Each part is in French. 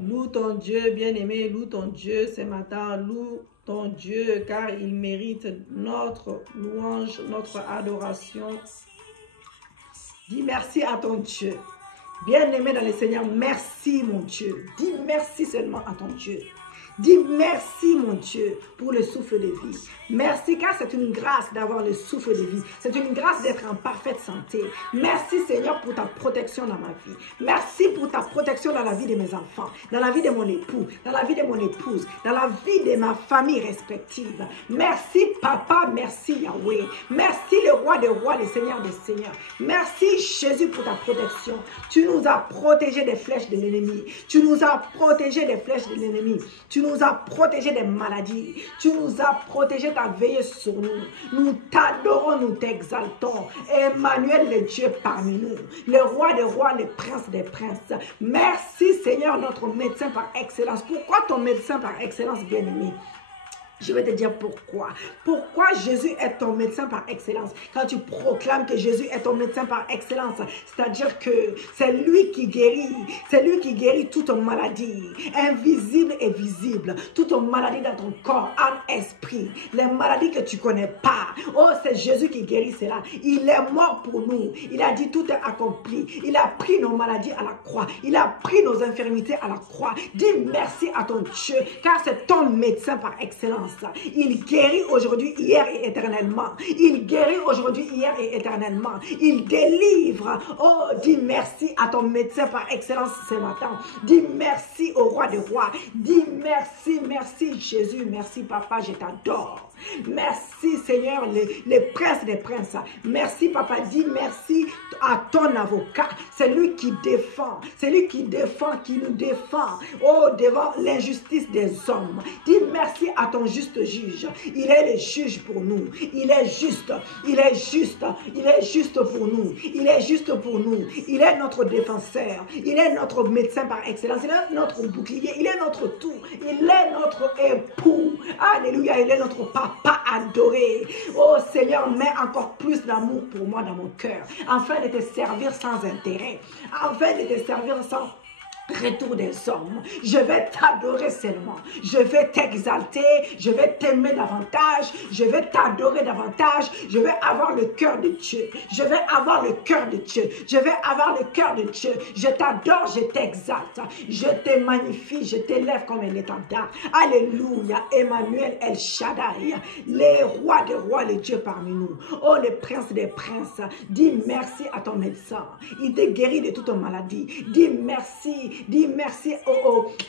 Loue ton Dieu, bien-aimé, loue ton Dieu ce matin, loue ton Dieu, car il mérite notre louange, notre adoration. Dis merci à ton Dieu. Bien-aimé dans le Seigneur, merci mon Dieu. Dis merci seulement à ton Dieu. Dis merci mon Dieu pour le souffle de vie. Merci car c'est une grâce d'avoir le souffle de vie. C'est une grâce d'être en parfaite santé. Merci Seigneur pour ta protection dans ma vie. Merci pour ta protection dans la vie de mes enfants, dans la vie de mon époux, dans la vie de mon épouse, dans la vie de ma famille respective. Merci Papa, merci Yahweh. Merci le roi des rois, le Seigneur des seigneurs. Merci Jésus pour ta protection. Tu nous as protégés des flèches de l'ennemi. Tu nous as protégés des flèches de l'ennemi. Tu nous as protégés des maladies. Tu nous as protégés, tu as veillé sur nous. Nous t'adorons, nous t'exaltons. Emmanuel, le Dieu parmi nous. Le roi des rois, le prince des princes. Merci Seigneur, notre médecin par excellence. Pourquoi ton médecin par excellence, bien-aimé? Je vais te dire pourquoi. Pourquoi Jésus est ton médecin par excellence. Quand tu proclames que Jésus est ton médecin par excellence, c'est-à-dire que c'est lui qui guérit. C'est lui qui guérit toute maladie, invisible et visible. Toute maladie dans ton corps, âme, esprit. Les maladies que tu ne connais pas. Oh, c'est Jésus qui guérit cela. Il est mort pour nous. Il a dit tout est accompli. Il a pris nos maladies à la croix. Il a pris nos infirmités à la croix. Dis merci à ton Dieu, car c'est ton médecin par excellence. Il guérit aujourd'hui, hier et éternellement. Il guérit aujourd'hui, hier et éternellement. Il délivre. Oh, dis merci à ton médecin par excellence ce matin. Dis merci au roi des rois. Dis merci, merci Jésus. Merci Papa, je t'adore. Merci Seigneur, les princes des princes. Merci Papa, dis merci à ton avocat. C'est lui qui défend. C'est lui qui défend, qui nous défend. Oh, devant l'injustice des hommes. Dis merci à ton juste juge. Il est le juge pour nous. Il est juste. Il est juste. Il est juste pour nous. Il est juste pour nous. Il est notre défenseur. Il est notre médecin par excellence. Il est notre bouclier. Il est notre tout. Il est notre époux. Alléluia. Il est notre papa adoré. Oh Seigneur, mets encore plus d'amour pour moi dans mon cœur, afin de te servir sans intérêt, afin de te servir sans retour des hommes. Je vais t'adorer seulement. Je vais t'exalter. Je vais t'aimer davantage. Je vais t'adorer davantage. Je vais avoir le cœur de Dieu. Je vais avoir le cœur de Dieu. Je vais avoir le cœur de Dieu. Je t'adore, je t'exalte. Je te magnifie. Je t'élève comme un étendard. Alléluia. Emmanuel El Shaddai. Les rois des rois, les dieux parmi nous. Oh, les princes des princes. Dis merci à ton médecin. Il te guérit de toute maladie. Dis merci. Dis merci,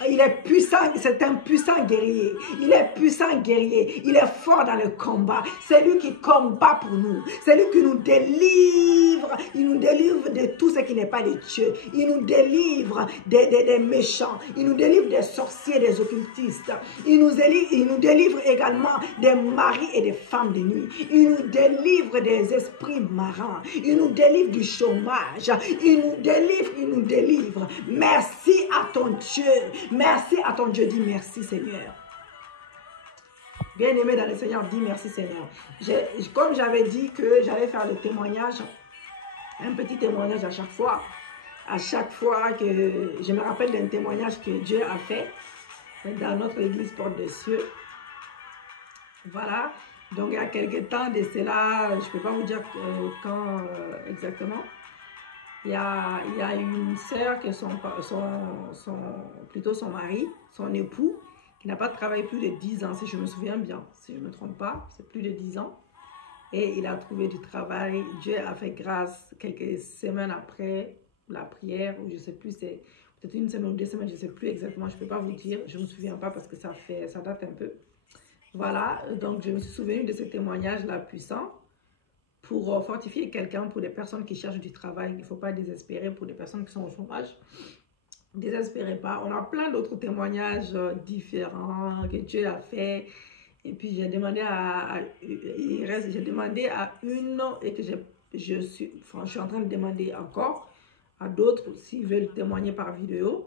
il est puissant, c'est un puissant guerrier. Il est puissant guerrier. Il est fort dans le combat. C'est lui qui combat pour nous. C'est lui qui nous délivre. Il nous délivre de tout ce qui n'est pas de Dieu. Il nous délivre des méchants. Il nous délivre des sorciers, des occultistes. Il nous délivre également des maris et des femmes de nuit. Il nous délivre des esprits marins. Il nous délivre du chômage. Il nous délivre. Merci à ton Dieu. Merci à ton Dieu. Dis merci Seigneur. Bien-aimé dans le Seigneur, dis merci Seigneur. Comme j'avais dit que j'allais faire le témoignage, un petit témoignage à chaque fois. À chaque fois que je me rappelle d'un témoignage que Dieu a fait dans notre église Porte des Cieux. Voilà. Donc il y a quelques temps de cela, je ne peux pas vous dire quand exactement. Il y a une sœur que plutôt son mari, son époux, qui n'a pas travaillé plus de 10 ans, si je me souviens bien, si je ne me trompe pas, c'est plus de 10 ans. Et il a trouvé du travail. Dieu a fait grâce quelques semaines après la prière, ou je ne sais plus, c'est peut-être une semaine ou 2 semaines, je ne sais plus exactement, je ne peux pas vous dire, je ne me souviens pas parce que ça date un peu. Voilà, donc je me suis souvenu de ce témoignage-là puissant. Pour fortifier quelqu'un, pour des personnes qui cherchent du travail, il ne faut pas désespérer. Pour des personnes qui sont au chômage, ne désespérez pas. On a plein d'autres témoignages différents que Dieu a fait. Et puis j'ai demandé à une et que je suis en train de demander encore à d'autres s'ils veulent témoigner par vidéo.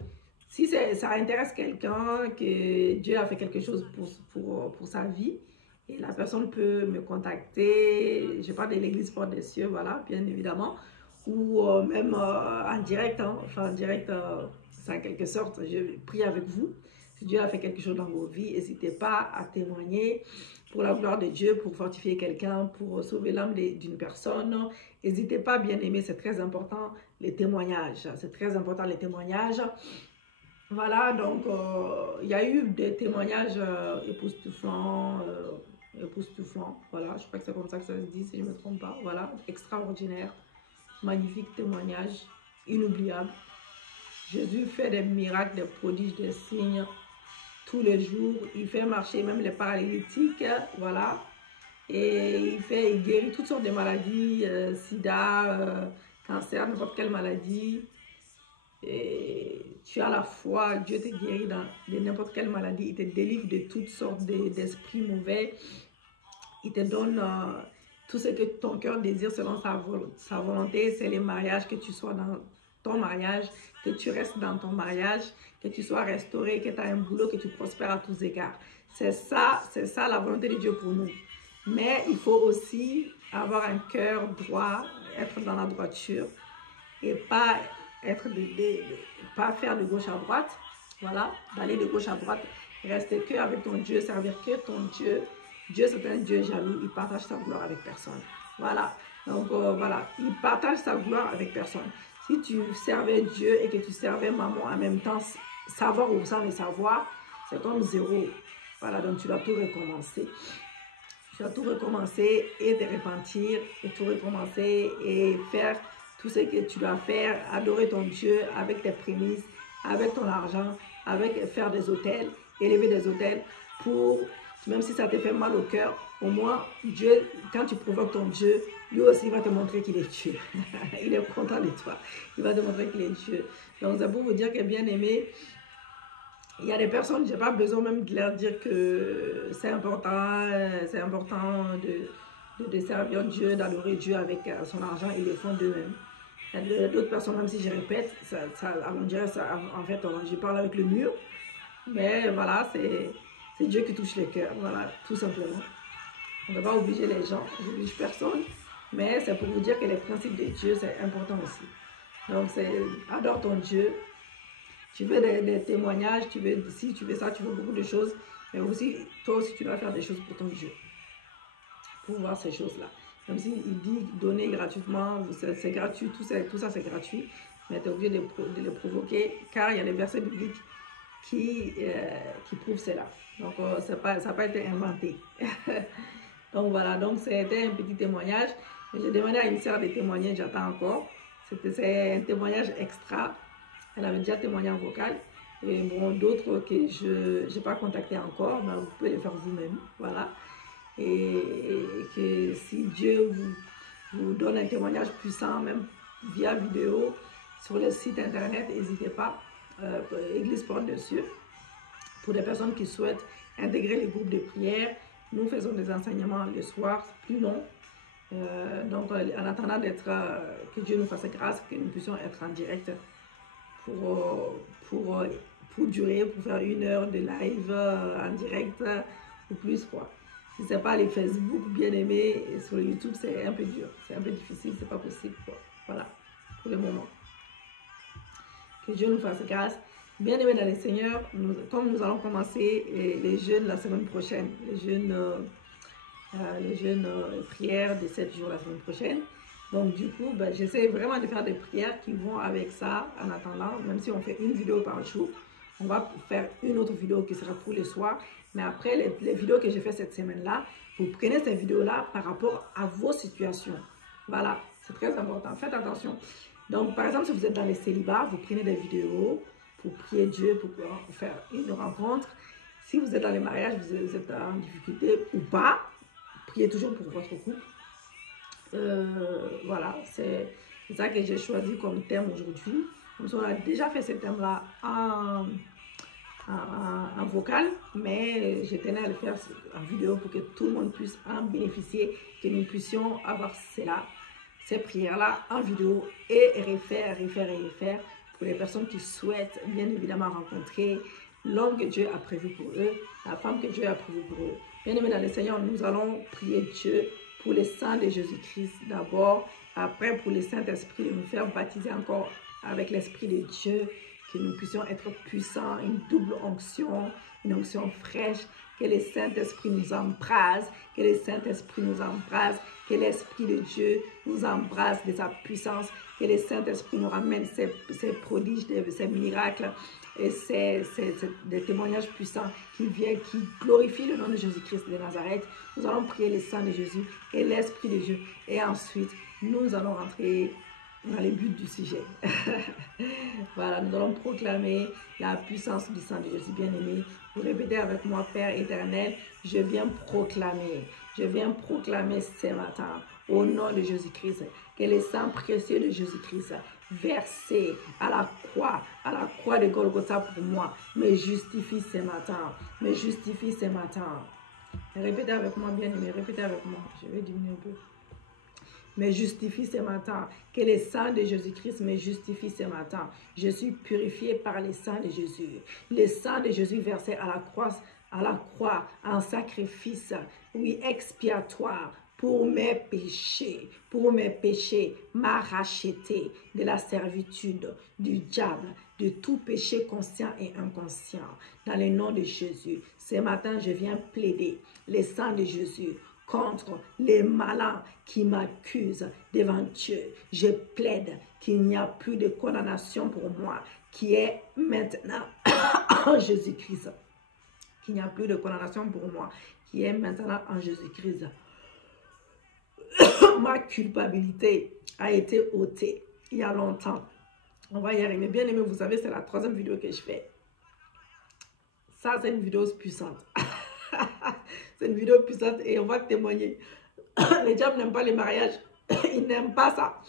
Si ça intéresse quelqu'un, que Dieu a fait quelque chose pour sa vie, et la personne peut me contacter, je parle de l'église Porte des Cieux, voilà, bien évidemment, ou même en direct, hein, enfin en direct ça en quelque sorte, je prie avec vous. Si Dieu a fait quelque chose dans vos vies, n'hésitez pas à témoigner pour la gloire de Dieu, pour fortifier quelqu'un, pour sauver l'âme d'une personne. N'hésitez pas, bien aimé, c'est très important, les témoignages. C'est très important, les témoignages. Voilà, donc il y a eu des témoignages époustouflants, voilà, je crois que c'est comme ça que ça se dit, si je ne me trompe pas. Voilà, extraordinaire, magnifique témoignage, inoubliable. Jésus fait des miracles, des prodiges, des signes tous les jours. Il fait marcher même les paralytiques, voilà. Et il guérit toutes sortes de maladies, sida, cancer, n'importe quelle maladie. Et tu as la foi, Dieu te guérit de n'importe quelle maladie. Il te délivre de toutes sortes d'esprits mauvais. Il te donne tout ce que ton cœur désire selon sa volonté. C'est les mariages, que tu sois dans ton mariage, que tu restes dans ton mariage, que tu sois restauré, que tu as un boulot, que tu prospères à tous égards. C'est ça la volonté de Dieu pour nous. Mais il faut aussi avoir un cœur droit, être dans la droiture et pas pas faire de gauche à droite, voilà, d'aller de gauche à droite, rester que avec ton Dieu, servir que ton Dieu. Dieu, c'est un Dieu jaloux, il partage sa gloire avec personne. Voilà, donc voilà, il partage sa gloire avec personne. Si tu servais Dieu et que tu servais maman en même temps, savoir ou sans le savoir, c'est comme zéro. Voilà, donc tu dois tout recommencer. Tu dois tout recommencer et te repentir, et tout recommencer et faire tout ce que tu dois faire, adorer ton Dieu avec tes prémices, avec ton argent, avec faire des hôtels, élever des hôtels pour, même si ça te fait mal au cœur, au moins Dieu, quand tu provoques ton Dieu, lui aussi il va te montrer qu'il est Dieu. Il est content de toi. Il va te montrer qu'il est Dieu. Donc c'est pour vous dire que bien aimé, il y a des personnes, je n'ai pas besoin même de leur dire que c'est important de servir Dieu, d'adorer Dieu avec son argent, ils le font d'eux-mêmes. Il y a d'autres personnes, même si je répète, on dirait ça, en fait, je parle avec le mur, mais voilà, c'est Dieu qui touche les cœurs, voilà, tout simplement. On ne va pas obliger les gens, je n'oblige personne, mais c'est pour vous dire que les principes de Dieu, c'est important aussi. Donc, adore ton Dieu. Tu veux des témoignages, si tu veux ça, tu veux beaucoup de choses, mais aussi, toi aussi, tu dois faire des choses pour ton Dieu, pour voir ces choses-là. Même s'il dit donner gratuitement, c'est gratuit, tout ça c'est gratuit, mais tu es obligé de les provoquer, car il y a des versets bibliques qui prouvent cela. Donc, ça n'a pas été inventé. Donc, voilà, donc c'était un petit témoignage. J'ai demandé à une sœur de témoigner, j'attends encore. C'est un témoignage extra. Elle avait déjà témoigné en vocal. Et bon, d'autres que je n'ai pas contacté encore, mais vous pouvez les faire vous-même. Voilà. Et que si Dieu vous donne un témoignage puissant, même via vidéo, sur le site internet, n'hésitez pas, Église Porte de Cieux, pour des personnes qui souhaitent intégrer les groupes de prière. Nous faisons des enseignements le soir, plus longs. Donc, en attendant que Dieu nous fasse grâce, que nous puissions être en direct pour durer, pour faire 1 heure de live en direct ou plus, quoi. Si ce n'est pas les Facebook bien aimés, sur le YouTube, c'est un peu dur, c'est un peu difficile, c'est pas possible, quoi. Voilà, pour le moment. Que Dieu nous fasse grâce. Bien aimés dans le Seigneur, comme nous allons commencer les jeûnes la semaine prochaine, les jeûnes prières de 7 jours la semaine prochaine. Donc du coup, j'essaie vraiment de faire des prières qui vont avec ça en attendant, même si on fait une vidéo par jour, on va faire une autre vidéo qui sera pour le soir. Mais après, les vidéos que j'ai fait cette semaine-là, vous prenez ces vidéos-là par rapport à vos situations. Voilà, c'est très important, faites attention. Donc par exemple, si vous êtes dans les célibats, vous prenez des vidéos pour prier Dieu, pour faire une rencontre. Si vous êtes dans les mariages, vous êtes en difficulté ou pas, priez toujours pour votre couple. Voilà, c'est ça que j'ai choisi comme thème aujourd'hui. On a déjà fait ce thème-là en vocal, mais je tenais à le faire en vidéo pour que tout le monde puisse en bénéficier, que nous puissions avoir ces prières-là en vidéo et refaire pour les personnes qui souhaitent bien évidemment rencontrer l'homme que Dieu a prévu pour eux, la femme que Dieu a prévu pour eux. Bien aimés dans le Seigneur, nous allons prier Dieu pour le sang de Jésus-Christ d'abord, après pour le Saint-Esprit, de nous faire baptiser encore avec l'Esprit de Dieu, que nous puissions être puissants, une double onction, une onction fraîche, que le Saint-Esprit nous embrase, que le Saint-Esprit nous embrase, que l'Esprit de Dieu nous embrase de sa puissance, que le Saint-Esprit nous ramène ses prodiges, ses miracles, et des témoignages puissants qui glorifient le nom de Jésus-Christ de Nazareth. Nous allons prier le sang de Jésus et l'Esprit de Dieu, et ensuite nous allons rentrer dans les buts du sujet. Voilà, nous allons proclamer la puissance du sang de Jésus bien-aimé. Vous répétez avec moi: Père éternel, je viens proclamer ce matin, au nom de Jésus-Christ, que le sang précieux de Jésus-Christ, versé à la croix de Golgotha pour moi, me justifie ce matin, me justifie ce matin. Répétez avec moi, bien-aimé, répétez avec moi. Je vais diminuer un peu. Me justifie ce matin, que le sang de Jésus-Christ me justifie ce matin. Je suis purifié par le sang de Jésus. Le sang de Jésus versé à la croix, en sacrifice, oui, expiatoire, pour mes péchés, m'a racheté de la servitude du diable, de tout péché conscient et inconscient. Dans le nom de Jésus, ce matin, je viens plaider le sang de Jésus contre les malins qui m'accusent devant Dieu. Je plaide qu'il n'y a plus de condamnation pour moi, qui est maintenant en Jésus-Christ. Qu'il n'y a plus de condamnation pour moi, qui est maintenant en Jésus-Christ. Ma culpabilité a été ôtée il y a longtemps. On va y arriver. Bien aimé, vous savez, c'est la 3e vidéo que je fais. Ça, c'est une vidéo puissante. C'est une vidéo puissante et on va témoigner. Les diables n'aiment pas les mariages. Ils n'aiment pas ça.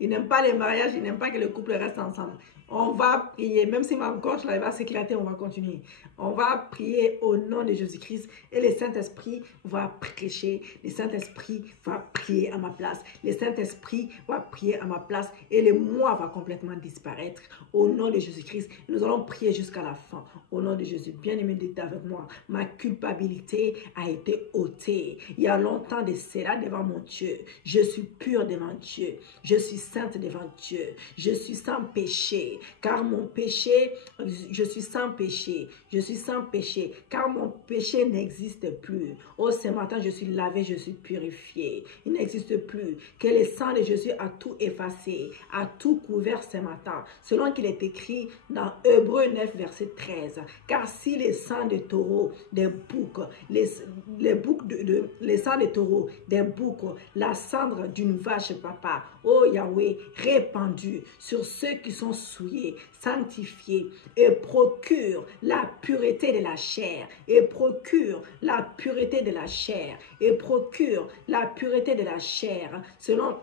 Ils n'aiment pas les mariages. Ils n'aiment pas que le couple reste ensemble. On va prier. Même si ma gorge là, va s'éclater, on va continuer. On va prier au nom de Jésus-Christ. Et le Saint-Esprit va prêcher. Le Saint-Esprit va prier à ma place. Le Saint-Esprit va prier à ma place. Et le moi va complètement disparaître. Au nom de Jésus-Christ, nous allons prier jusqu'à la fin. Au nom de Jésus, bien-aimé, dites avec moi. Ma culpabilité a été ôtée. Il y a longtemps de cela devant mon Dieu. Je suis pure devant Dieu. Je suis sainte devant Dieu. Je suis sans péché. Car mon péché, je suis sans péché. Je suis sans péché. Car mon péché n'existe plus. Oh, ce matin, je suis lavé, je suis purifié. Il n'existe plus. Que le sang de Jésus a tout effacé, a tout couvert ce matin. Selon qu'il est écrit dans Hébreux 9, verset 13. Car si les sangs de taureaux, des boucs, les sangs de taureaux, des boucs, la cendre d'une vache, papa, oh Yahweh, répandu sur ceux qui sont souillés, sanctifiés, et procure la pureté de la chair, et procure la pureté de la chair, et procure la pureté de la chair, selon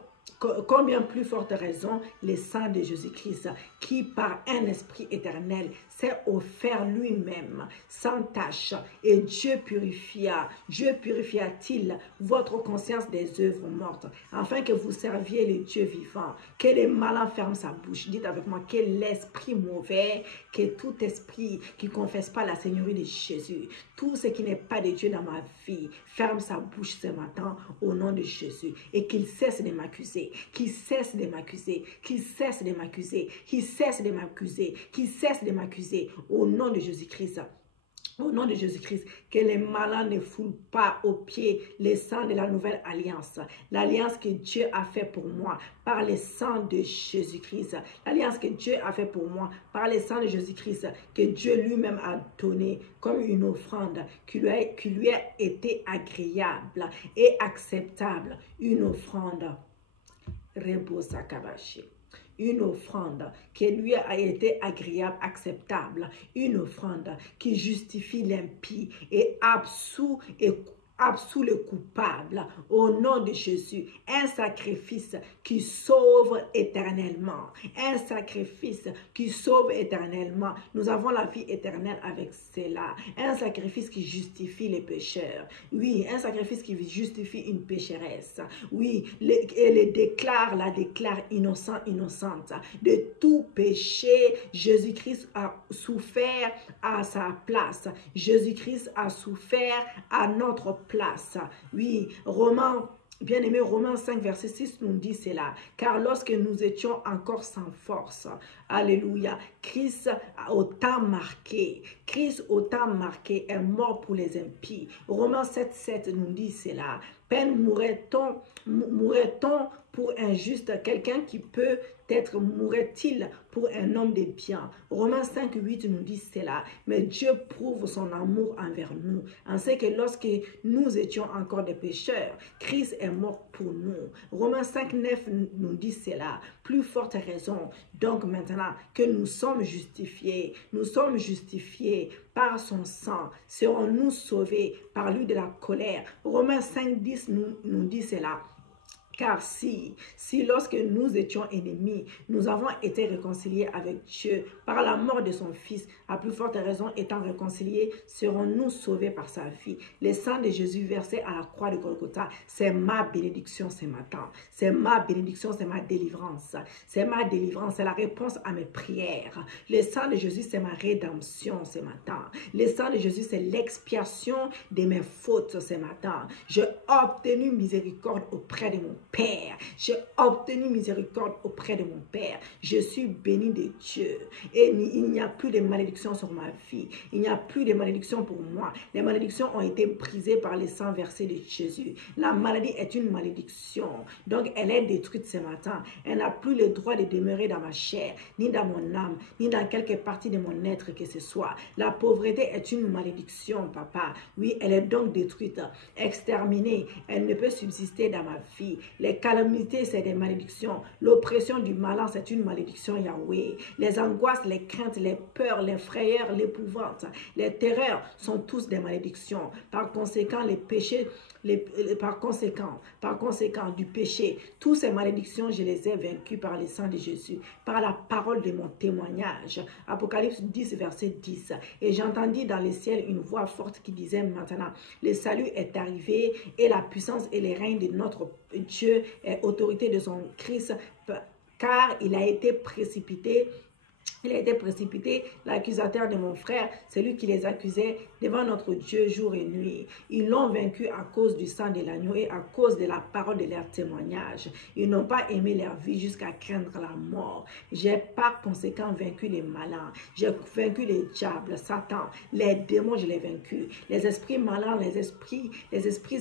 combien plus forte raison le sang de Jésus-Christ, qui par un esprit éternel s'est offert lui-même sans tache, et Dieu purifia-t-il votre conscience des œuvres mortes, afin que vous serviez le Dieu vivant. Que les malins ferment sa bouche. Dites avec moi, que l'esprit mauvais, que tout esprit qui ne confesse pas la Seigneurie de Jésus, tout ce qui n'est pas de Dieu dans ma vie, ferme sa bouche ce matin au nom de Jésus, et qu'il cesse de m'accuser, qu'il cesse de m'accuser, qu'il cesse de m'accuser, qu'il cesse de m'accuser, qu'il cesse de m'accuser au nom de Jésus-Christ. Au nom de Jésus-Christ, que les malins ne foulent pas aux pieds le sang de la nouvelle alliance. L'alliance que Dieu a fait pour moi par le sang de Jésus-Christ. L'alliance que Dieu a fait pour moi par le sang de Jésus-Christ, que Dieu lui-même a donné comme une offrande qui lui a été agréable et acceptable. Une offrande. Rebosa Kabashi. Une offrande qui lui a été agréable, acceptable. Une offrande qui justifie l'impie et absout le coupable au nom de Jésus. Un sacrifice qui sauve éternellement. Un sacrifice qui sauve éternellement. Nous avons la vie éternelle avec cela. Un sacrifice qui justifie les pécheurs. Oui, un sacrifice qui justifie une pécheresse. Oui, et la déclare innocente. De tout péché, Jésus-Christ a souffert à sa place. Jésus-Christ a souffert à notre place. Oui, Romains Bien-aimé, Romains 5, verset 6 nous dit cela. Car lorsque nous étions encore sans force, alléluia, Christ autant marqué est mort pour les impies. Romains 7, 7 nous dit cela. Peine mourrait-on pour un juste, quelqu'un qui peut être mourrait-il pour un homme de bien. Romains 5, 8 nous dit cela. Mais Dieu prouve son amour envers nous. On sait que lorsque nous étions encore des pécheurs, Christ est mort pour nous. Romains 5, 9 nous dit cela. Plus forte raison, donc maintenant que nous sommes justifiés par son sang, serons-nous sauvés par lui de la colère. Romains 5, 10 nous dit cela. Car si lorsque nous étions ennemis, nous avons été réconciliés avec Dieu par la mort de son Fils, à plus forte raison étant réconciliés, serons-nous sauvés par sa vie. Le sang de Jésus versé à la croix de Golgotha, c'est ma bénédiction ce matin. C'est ma bénédiction, c'est ma délivrance. C'est ma délivrance, c'est la réponse à mes prières. Le sang de Jésus, c'est ma rédemption ce matin. Le sang de Jésus, c'est l'expiation de mes fautes ce matin. J'ai obtenu miséricorde auprès de mon Père. J'ai obtenu miséricorde auprès de mon Père. Je suis béni de Dieu. Et il n'y a plus de malédiction sur ma vie. Il n'y a plus de malédiction pour moi. Les malédictions ont été brisées par le sang versé de Jésus. La maladie est une malédiction. Donc, elle est détruite ce matin. Elle n'a plus le droit de demeurer dans ma chair, ni dans mon âme, ni dans quelque partie de mon être que ce soit. La pauvreté est une malédiction, papa. Oui, elle est donc détruite, exterminée. Elle ne peut subsister dans ma vie. Les calamités, c'est des malédictions. L'oppression du malin, c'est une malédiction, Yahweh. Les angoisses, les craintes, les peurs, les frayeurs, l'épouvante, les terreurs sont tous des malédictions. Par conséquent, les péchés, par conséquent, du péché, toutes ces malédictions, je les ai vaincues par le sang de Jésus, par la parole de mon témoignage. Apocalypse 10, verset 10. Et j'entendis dans le ciel une voix forte qui disait maintenant, le salut est arrivé et la puissance et les règnes de notre Dieu et autorité de son Christ, car il a été précipité. Il a été précipité, l'accusateur de mon frère, celui qui les accusait devant notre Dieu jour et nuit. Ils l'ont vaincu à cause du sang de l'agneau et à cause de la parole de leur témoignage. Ils n'ont pas aimé leur vie jusqu'à craindre la mort. J'ai par conséquent vaincu les malins. J'ai vaincu les diables, Satan, les démons, je les ai vaincus. Les esprits malins, les esprits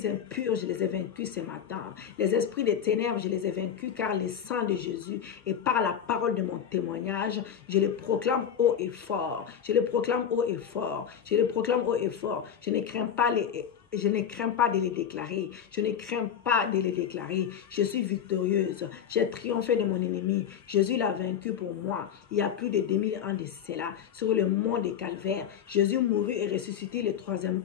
impurs, je les ai vaincus ce matin. Les esprits des ténèbres, je les ai vaincus car le sang de Jésus et par la parole de mon témoignage, je le proclame haut et fort. Je le proclame haut et fort. Je le proclame haut et fort. Je ne crains pas de les déclarer. Je ne crains pas de les déclarer. Je suis victorieuse. J'ai triomphé de mon ennemi. Jésus l'a vaincu pour moi. Il y a plus de 2000 ans de cela. Sur le mont de Calvaire, Jésus mourut et ressuscite le troisième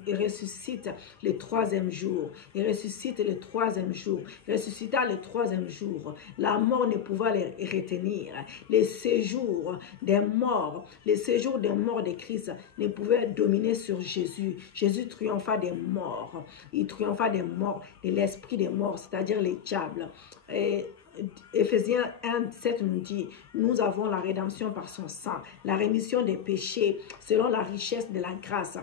jour. Il ressuscite le troisième jour. Ressuscita le troisième jour. La mort ne pouvait les retenir. Le séjour des morts de Christ ne pouvait dominer sur Jésus. Jésus triompha des morts. Il triompha des morts, de l'esprit des morts, c'est-à-dire les diables. Et Éphésiens 1, 7 nous dit, nous avons la rédemption par son sang, la rémission des péchés selon la richesse de la grâce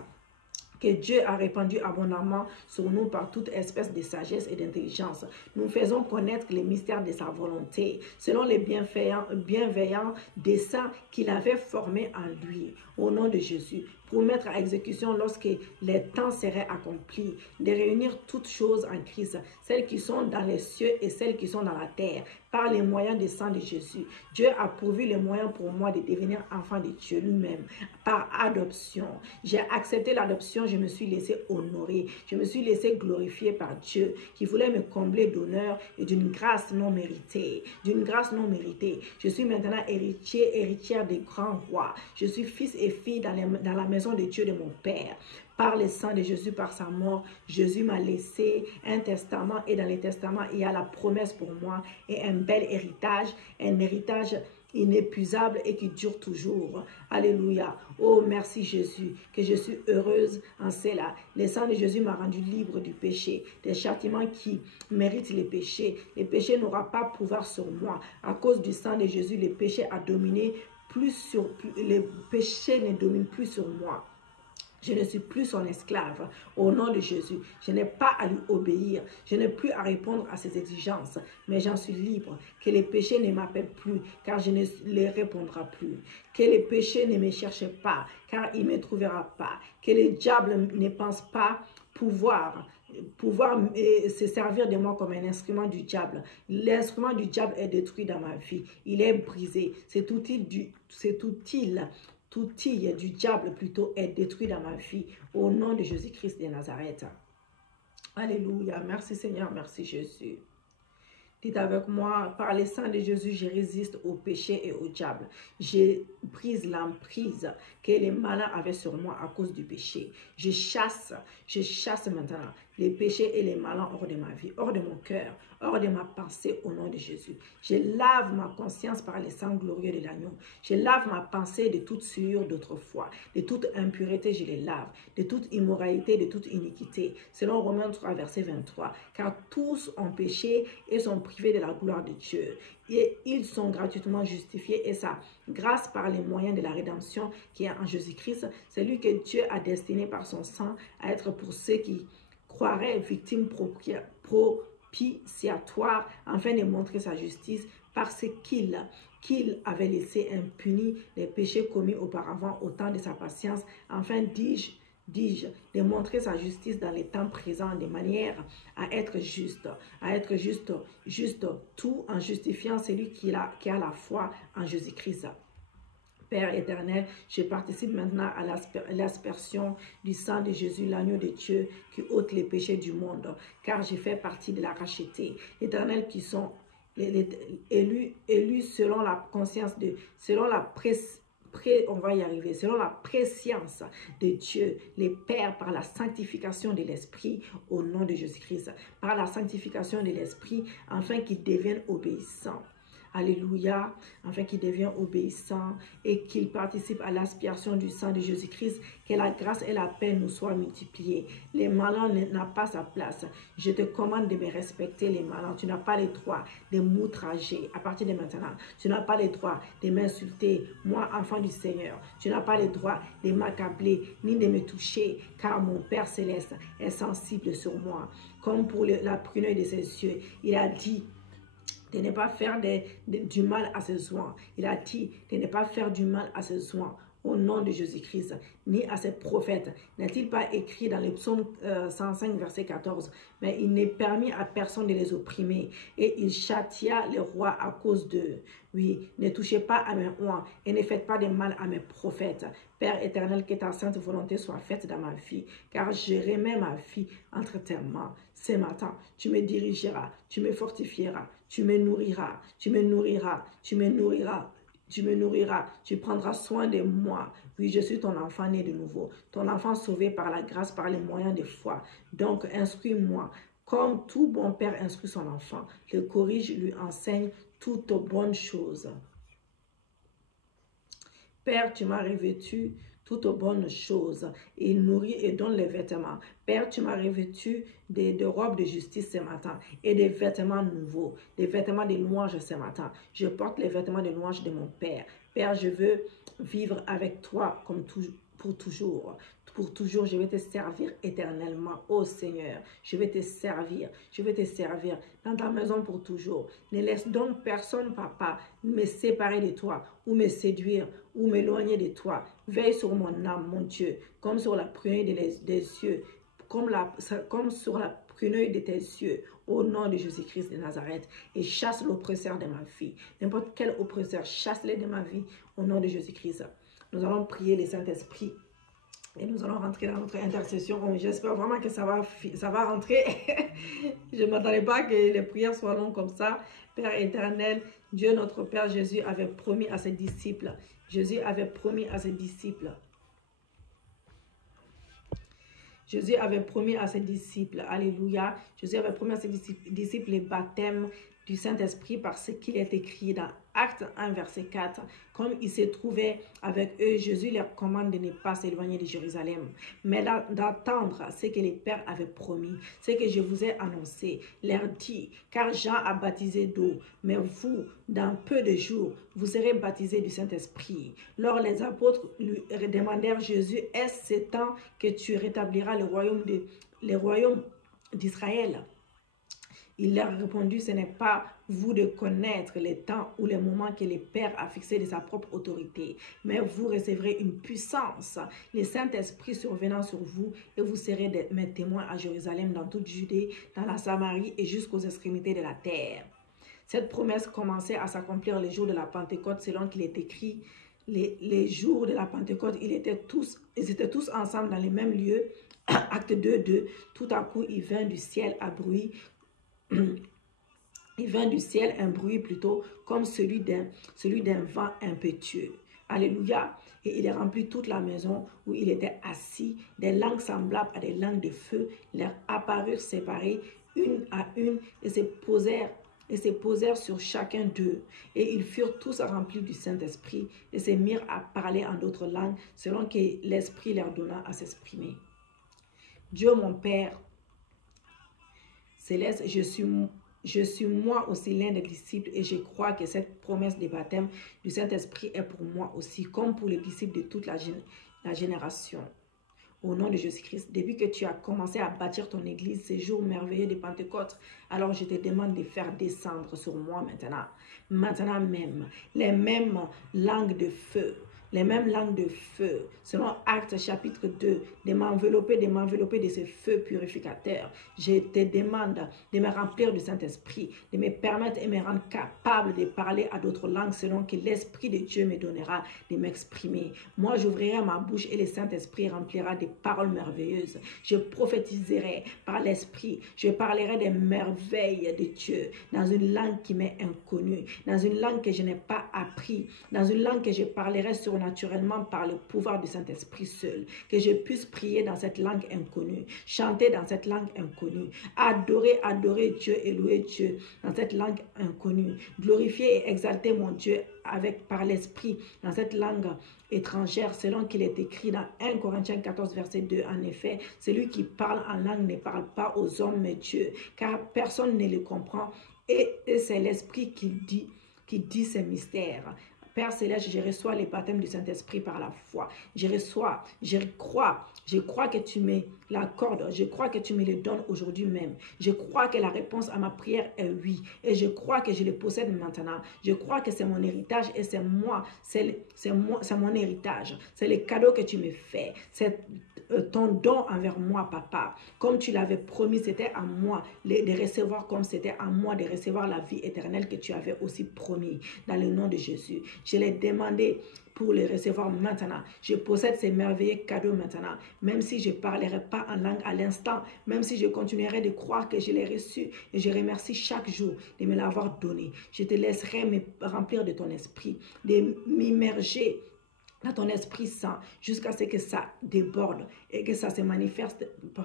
que Dieu a répandu abondamment sur nous par toute espèce de sagesse et d'intelligence. Nous faisons connaître les mystères de sa volonté, selon les bienveillants desseins qu'il avait formés en lui, au nom de Jésus, pour mettre à exécution lorsque les temps seraient accomplis, de réunir toutes choses en Christ, celles qui sont dans les cieux et celles qui sont dans la terre, par les moyens du sang de Jésus. Dieu a pourvu les moyens pour moi de devenir enfant de Dieu lui-même, par adoption. J'ai accepté l'adoption, je me suis laissé honorer, je me suis laissé glorifier par Dieu, qui voulait me combler d'honneur et d'une grâce non méritée. D'une grâce non méritée. Je suis maintenant héritière des grands rois. Je suis fils et fille dans la maison de Dieu de mon Père. Par le sang de Jésus, par sa mort, Jésus m'a laissé un testament et dans le testament, il y a la promesse pour moi et un bel héritage, un héritage inépuisable et qui dure toujours. Alléluia. Oh, merci Jésus, que je suis heureuse en cela. Le sang de Jésus m'a rendu libre du péché, des châtiments qui méritent les péchés. Le péché n'aura pas pouvoir sur moi. À cause du sang de Jésus, le péché a dominé le péché ne domine plus sur moi. Je ne suis plus son esclave. Au nom de Jésus, je n'ai pas à lui obéir. Je n'ai plus à répondre à ses exigences. Mais j'en suis libre. Que les péchés ne m'appellent plus, car je ne les répondrai plus. Que les péchés ne me cherchent pas, car il ne me trouvera pas. Que le diable ne pense pas pouvoir se servir de moi comme un instrument du diable. L'instrument du diable est détruit dans ma vie. Il est brisé. Cet outil du diable plutôt est détruit dans ma vie au nom de Jésus-Christ de Nazareth. Alléluia. Merci Seigneur, merci Jésus. Dites avec moi, par le sang de Jésus, je résiste au péché et au diable. Je brise l'emprise que les malins avaient sur moi à cause du péché. Je chasse maintenant les péchés et les malins hors de ma vie, hors de mon cœur, hors de ma pensée au nom de Jésus. Je lave ma conscience par le sang glorieux de l'agneau. Je lave ma pensée de toute souillure d'autrefois, de toute impureté, je les lave, de toute immoralité, de toute iniquité. Selon Romains 3, verset 23, car tous ont péché et sont privés de la gloire de Dieu. Et ils sont gratuitement justifiés et sa grâce par les moyens de la rédemption qui est en Jésus-Christ, celui que Dieu a destiné par son sang à être pour ceux qui croiraient victimes propitiatoires afin de montrer sa justice parce qu'il avait laissé impunis les péchés commis auparavant au temps de sa patience, afin, dis-je, de montrer sa justice dans les temps présents de manière à être juste, tout en justifiant celui qui a la foi en Jésus-Christ. Père éternel, je participe maintenant à l'aspersion du sang de Jésus, l'agneau de Dieu qui ôte les péchés du monde, car je fais partie de la rachetée. Éternel, qui sont les élus selon la conscience selon la préscience de Dieu, les pères, par la sanctification de l'Esprit, au nom de Jésus-Christ, par la sanctification de l'Esprit, afin qu'ils deviennent obéissants. Alléluia, afin qu'il devienne obéissant et qu'il participe à l'expiation du sang de Jésus-Christ, que la grâce et la paix nous soient multipliées. Les malins n'ont pas sa place. Je te commande de me respecter, les malins. Tu n'as pas le droit de m'outrager à partir de maintenant. Tu n'as pas le droit de m'insulter, moi, enfant du Seigneur. Tu n'as pas le droit de m'accabler ni de me toucher, car mon Père Céleste est sensible sur moi. Comme pour la prunelle de ses yeux, il a dit de ne pas faire du mal à ses oies. Il a dit de ne pas faire du mal à ses oies au nom de Jésus-Christ, ni à ses prophètes. N'a-t-il pas écrit dans le psaume 105, verset 14, mais il n'est permis à personne de les opprimer, et il châtia les rois à cause d'eux. Oui, ne touchez pas à mes oies, et ne faites pas de mal à mes prophètes. Père éternel, que ta sainte volonté soit faite dans ma vie, car je remets ma vie entre tes mains. Ce matin, tu me dirigeras, tu me fortifieras, tu me nourriras, tu me nourriras, tu me nourriras. Tu me nourriras, tu prendras soin de moi. Oui, je suis ton enfant né de nouveau, ton enfant sauvé par la grâce, par les moyens de foi. Donc, instruis-moi, comme tout bon père instruit son enfant. Le corrige, lui enseigne toutes bonnes choses. Père, tu m'as revêtu toutes bonnes choses, et nourrit et donne les vêtements. Père, tu m'as revêtu de robes de justice ce matin, et des vêtements nouveaux, des vêtements de louange ce matin. Je porte les vêtements de louange de mon Père. Père, je veux vivre avec toi comme pour toujours. Pour toujours, je vais te servir éternellement, ô Seigneur. Je vais te servir dans ta maison pour toujours. Ne laisse donc personne, Papa, me séparer de toi, ou me séduire, ou m'éloigner de toi. Veille sur mon âme, mon Dieu, comme sur la prunelle des cieux, comme sur la prunelle de tes yeux, au nom de Jésus-Christ de Nazareth, et chasse l'oppresseur de ma vie. N'importe quel oppresseur, chasse-les de ma vie, au nom de Jésus-Christ. Nous allons prier le Saint-Esprit. Et nous allons rentrer dans notre intercession. J'espère vraiment que ça va rentrer. Je ne m'attendais pas que les prières soient longues comme ça. Père éternel, Dieu notre Père Jésus avait promis à ses disciples. Jésus avait promis à ses disciples. Jésus avait promis à ses disciples. Alléluia. Jésus avait promis à ses disciples le baptême du Saint-Esprit parce qu'il est écrit Acte 1, verset 4. Comme il se trouvait avec eux, Jésus leur commande de ne pas s'éloigner de Jérusalem, mais d'attendre ce que les pères avaient promis, ce que je vous ai annoncé. Leur dit, car Jean a baptisé d'eau, mais vous, dans peu de jours, vous serez baptisés du Saint-Esprit. Lors les apôtres lui demandèrent, Jésus, est-ce ce temps que tu rétabliras le royaume d'Israël? Il leur répondit, ce n'est pas vous de connaître les temps ou les moments que le Père a fixés de sa propre autorité, mais vous recevrez une puissance, le Saint-Esprit survenant sur vous, et vous serez mes témoins à Jérusalem, dans toute Judée, dans la Samarie et jusqu'aux extrémités de la terre. Cette promesse commençait à s'accomplir le jour de la Pentecôte, selon qu'il est écrit, les jours de la Pentecôte, ils étaient tous ensemble dans les mêmes lieux. Acte 2, 2, tout à coup, il vint du ciel un bruit, plutôt comme celui d'un vent impétueux. Alléluia. Et il remplit toute la maison où il était assis. Des langues semblables à des langues de feu leur apparurent séparées une à une et se posèrent sur chacun d'eux. Et ils furent tous remplis du Saint-Esprit et se mirent à parler en d'autres langues selon que l'Esprit leur donna à s'exprimer. Dieu mon Père Céleste, je suis moi aussi l'un des disciples et je crois que cette promesse de baptême du Saint-Esprit est pour moi aussi, comme pour les disciples de toute la génération. Au nom de Jésus-Christ, depuis que tu as commencé à bâtir ton église, ces jours merveilleux de Pentecôte, alors je te demande de faire descendre sur moi maintenant même, les mêmes langues de feu, selon Actes chapitre 2, de m'envelopper de ce feu purificateur. Je te demande de me remplir du Saint-Esprit, de me permettre et me rendre capable de parler à d'autres langues selon que l'Esprit de Dieu me donnera de m'exprimer. Moi, j'ouvrirai ma bouche et le Saint-Esprit remplira des paroles merveilleuses. Je prophétiserai par l'Esprit, je parlerai des merveilles de Dieu dans une langue qui m'est inconnue, dans une langue que je n'ai pas appris, dans une langue que je parlerai naturellement par le pouvoir du Saint-Esprit seul, que je puisse prier dans cette langue inconnue, chanter dans cette langue inconnue, adorer Dieu et louer Dieu dans cette langue inconnue, glorifier et exalter mon Dieu par l'Esprit dans cette langue étrangère, selon qu'il est écrit dans 1 Corinthiens 14, verset 2. En effet, celui qui parle en langue ne parle pas aux hommes, mais Dieu, car personne ne le comprend, et c'est l'Esprit qui dit ces mystères. Père Céleste, je reçois le baptême du Saint-Esprit par la foi. Je crois que tu me l'accordes, je crois que tu me le donnes aujourd'hui même. Je crois que la réponse à ma prière est oui, et je crois que je le possède maintenant. Je crois que c'est mon héritage et c'est mon héritage. C'est le cadeau que tu me fais. C'est ton don envers moi, Papa. Comme tu l'avais promis, c'était à moi de recevoir, comme c'était à moi de recevoir la vie éternelle que tu avais aussi promis. Dans le nom de Jésus, je l'ai demandé pour les recevoir maintenant. Je possède ces merveilleux cadeaux maintenant. Même si je ne parlerai pas en langue à l'instant, même si je continuerai de croire que je l'ai reçu, et je remercie chaque jour de me l'avoir donné. Je te laisserai me remplir de ton esprit, de m'immerger dans ton Esprit Saint, jusqu'à ce que ça déborde et que ça se manifeste par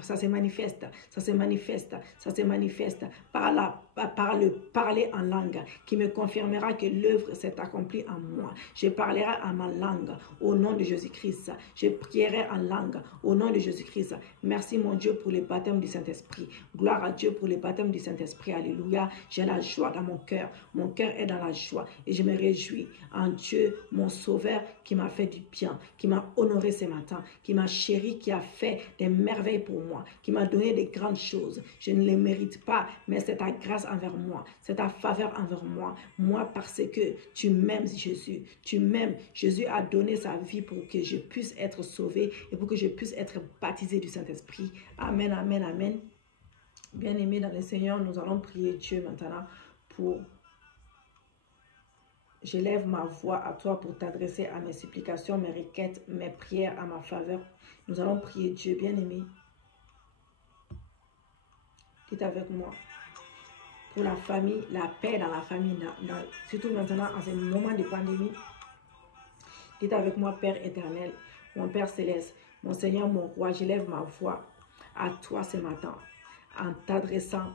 le parler en langue, qui me confirmera que l'œuvre s'est accomplie en moi. Je parlerai en ma langue au nom de Jésus-Christ. Je prierai en langue au nom de Jésus-Christ. Merci mon Dieu pour le baptême du Saint-Esprit. Gloire à Dieu pour le baptême du Saint-Esprit. Alléluia. J'ai la joie dans mon cœur. Mon cœur est dans la joie et je me réjouis en Dieu, mon Sauveur, qui m'a fait du bien, qui m'a honoré ce matin, qui m'a chéri, qui a fait des merveilles pour moi, qui m'a donné des grandes choses. Je ne les mérite pas, mais c'est ta grâce envers moi, c'est ta faveur envers moi. Moi, parce que tu m'aimes, Jésus. Tu m'aimes. Jésus a donné sa vie pour que je puisse être sauvé et pour que je puisse être baptisé du Saint-Esprit. Amen, amen, amen. Bien-aimés dans le Seigneur, nous allons prier Dieu maintenant pour... J'élève ma voix à toi pour t'adresser à mes supplications, mes requêtes, mes prières à ma faveur. Nous allons prier Dieu, bien-aimé. Dites avec moi. Pour la famille, la paix dans la famille, surtout maintenant en ce moment de pandémie. Dites avec moi, Père éternel, mon Père céleste, mon Seigneur, mon roi, j'élève ma voix à toi ce matin en t'adressant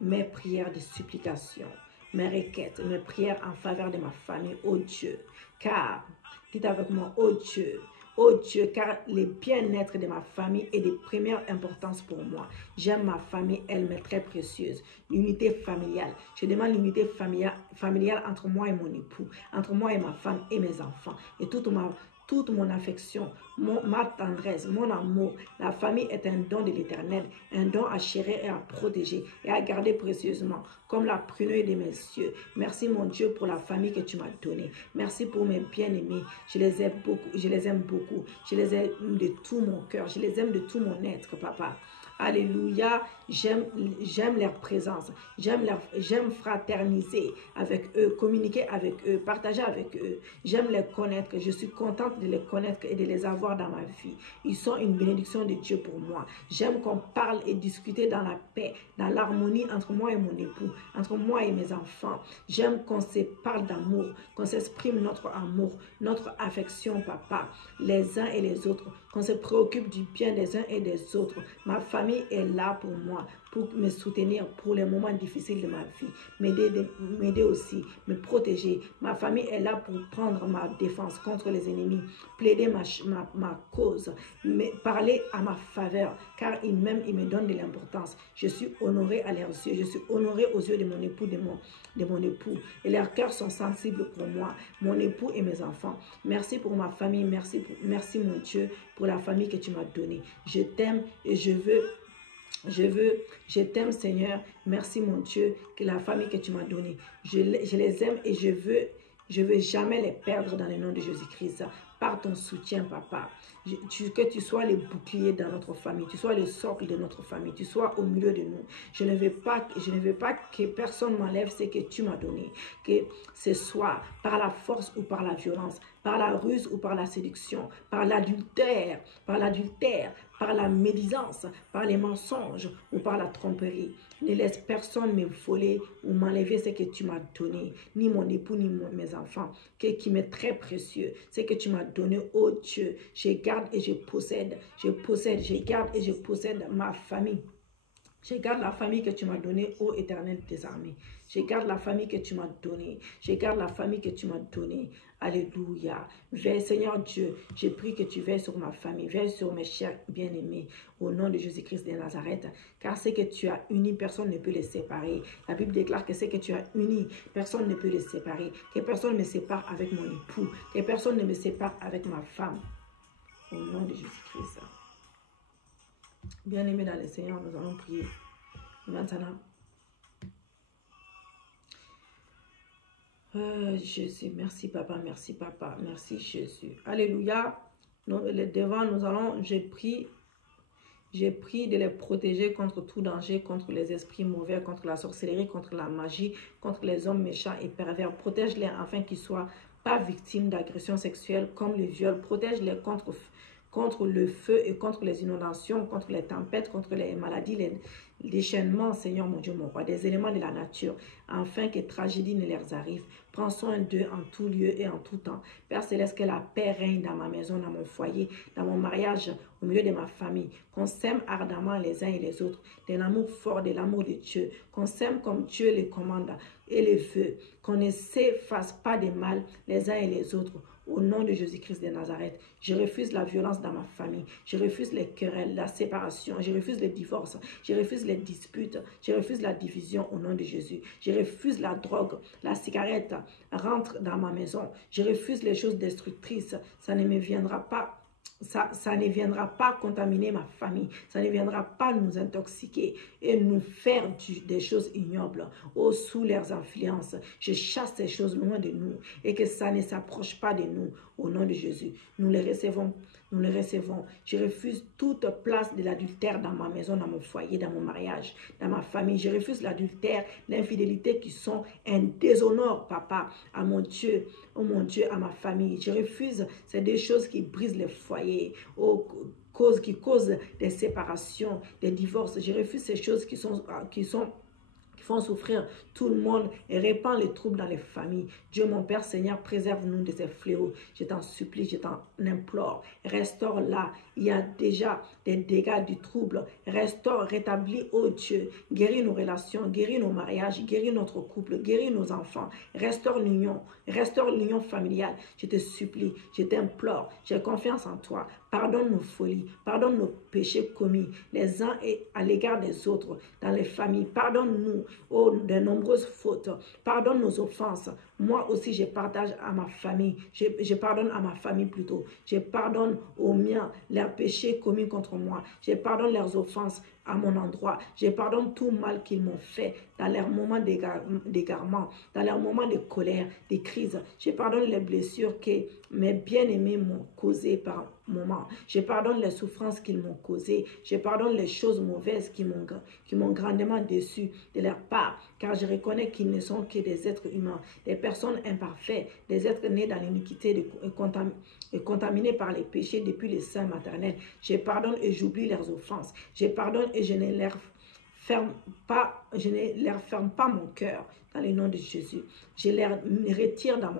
mes prières de supplication, mes requêtes, mes prières en faveur de ma famille, oh Dieu. Car, dites avec moi, oh Dieu, oh Dieu, car le bien-être de ma famille est de première importance pour moi. J'aime ma famille, elle m'est très précieuse. L'unité familiale. Je demande l'unité familiale entre moi et mon époux, entre moi et ma femme et mes enfants. Et toute mon affection, ma tendresse, mon amour. La famille est un don de l'Éternel, un don à chérir et à protéger et à garder précieusement, comme la prunelle de mes yeux. Merci mon Dieu pour la famille que tu m'as donnée. Merci pour mes bien-aimés. Je les aime beaucoup. Je les aime beaucoup. Je les aime de tout mon cœur. Je les aime de tout mon être, papa. Alléluia, j'aime leur présence, j'aime fraterniser avec eux, communiquer avec eux, partager avec eux. J'aime les connaître, je suis contente de les connaître et de les avoir dans ma vie. Ils sont une bénédiction de Dieu pour moi. J'aime qu'on parle et discuter dans la paix, dans l'harmonie entre moi et mon époux, entre moi et mes enfants. J'aime qu'on se parle d'amour, qu'on s'exprime notre amour, notre affection, papa, les uns et les autres, qu'on se préoccupe du bien des uns et des autres. Ma famille est là pour moi, pour me soutenir pour les moments difficiles de ma vie, m'aider aussi, me protéger. Ma famille est là pour prendre ma défense contre les ennemis, plaider ma cause, parler à ma faveur, car ils m'aiment, ils me donnent de l'importance. Je suis honorée à leurs yeux, je suis honorée aux yeux de mon époux, de mon époux, et leurs cœurs sont sensibles pour moi, mon époux et mes enfants. Merci pour ma famille, merci mon Dieu pour la famille que tu m'as donnée. Je t'aime et je t'aime Seigneur, merci mon Dieu, que la famille que tu m'as donnée, je les aime et je veux jamais les perdre dans le nom de Jésus-Christ. Par ton soutien, papa, que tu sois le bouclier dans notre famille, tu sois le socle de notre famille, tu sois au milieu de nous. Je ne veux pas que personne m'enlève ce que tu m'as donné, que ce soit par la force ou par la violence, par la ruse ou par la séduction, par l'adultère, par la médisance, par les mensonges ou par la tromperie. Ne laisse personne me voler ou m'enlever ce que tu m'as donné, ni mon époux, ni mes enfants, qui m'est très précieux, ce que tu m'as donné, oh Dieu. Je garde et je possède, je garde et je possède ma famille. Je garde la famille que tu m'as donnée, ô Éternel des armées. Je garde la famille que tu m'as donnée. Je garde la famille que tu m'as donnée. Alléluia. Veille, Seigneur Dieu, je prie que tu veilles sur ma famille, veille sur mes chers bien-aimés, au nom de Jésus-Christ de Nazareth. Car ce que tu as uni, personne ne peut les séparer. La Bible déclare que ce que tu as uni, personne ne peut les séparer. Que personne ne me sépare avec mon époux. Que personne ne me sépare avec ma femme. Au nom de Jésus-Christ. Bien-aimés dans le Seigneur, nous allons prier maintenant. Jésus, merci papa, merci Jésus. Alléluia. Devant nous allons, j'ai pris de les protéger contre tout danger, contre les esprits mauvais, contre la sorcellerie, contre la magie, contre les hommes méchants et pervers. Protège-les afin qu'ils ne soient pas victimes d'agressions sexuelles comme le viol. Protège-les contre le feu et contre les inondations, contre les tempêtes, contre les maladies, les déchaînements, Seigneur mon Dieu, mon roi, des éléments de la nature, afin que tragédie ne leur arrive. Prends soin d'eux en tout lieu et en tout temps. Père Céleste, que la paix règne dans ma maison, dans mon foyer, dans mon mariage, au milieu de ma famille. Qu'on s'aime ardemment les uns et les autres, de l'amour fort, de l'amour de Dieu. Qu'on s'aime comme Dieu les commande et les veut. Qu'on ne s'efface pas de mal les uns et les autres. Au nom de Jésus-Christ de Nazareth, je refuse la violence dans ma famille. Je refuse les querelles, la séparation. Je refuse les divorces. Je refuse les disputes. Je refuse la division au nom de Jésus. Je refuse la drogue, la cigarette. Rentre dans ma maison. Je refuse les choses destructrices. Ça ne me viendra pas. Ça ne viendra pas contaminer ma famille. Ça ne viendra pas nous intoxiquer et nous faire des choses ignobles. Oh, sous leurs influences, je chasse ces choses loin de nous et que ça ne s'approche pas de nous. Au nom de Jésus, nous les recevons. Nous les recevons. Je refuse toute place de l'adultère dans ma maison, dans mon foyer, dans mon mariage, dans ma famille. Je refuse l'adultère, l'infidélité qui sont un déshonneur, papa, à mon Dieu, oh mon Dieu, à ma famille. Je refuse ces deux choses qui brisent les foyers, qui causent des séparations, des divorces. Je refuse ces choses qui font font souffrir tout le monde et répand les troubles dans les familles. Dieu, mon Père, Seigneur, préserve-nous de ces fléaux. Je t'en supplie, je t'en implore. Restaure là. Il y a déjà des dégâts du trouble. Restaure, rétablis, oh Dieu. Guéris nos relations, guéris nos mariages, guéris notre couple, guéris nos enfants. Restaure l'union familiale. Je te supplie, je t'implore. J'ai confiance en toi. Pardonne nos folies, pardonne nos péchés commis les uns et à l'égard des autres dans les familles. Pardonne-nous de nombreuses fautes. Pardonne nos offenses. Moi aussi, je partage à ma famille. Je pardonne à ma famille plutôt. Je pardonne aux miens leurs péchés commis contre moi. Je pardonne leurs offenses à mon endroit. Je pardonne tout mal qu'ils m'ont fait dans leurs moments d'égarement, dans leurs moments de colère, de crise. Je pardonne les blessures que mes bien-aimés m'ont causées par moment. Je pardonne les souffrances qu'ils m'ont causées. Je pardonne les choses mauvaises qui m'ont grandement déçu de leur part, car je reconnais qu'ils ne sont que des êtres humains, des personnes imparfaites, des êtres nés dans l'iniquité et contaminés par les péchés depuis le sein maternel. Je pardonne et j'oublie leurs offenses. Je pardonne et je ne leur ferme pas mon cœur dans le nom de Jésus. Je les retire dans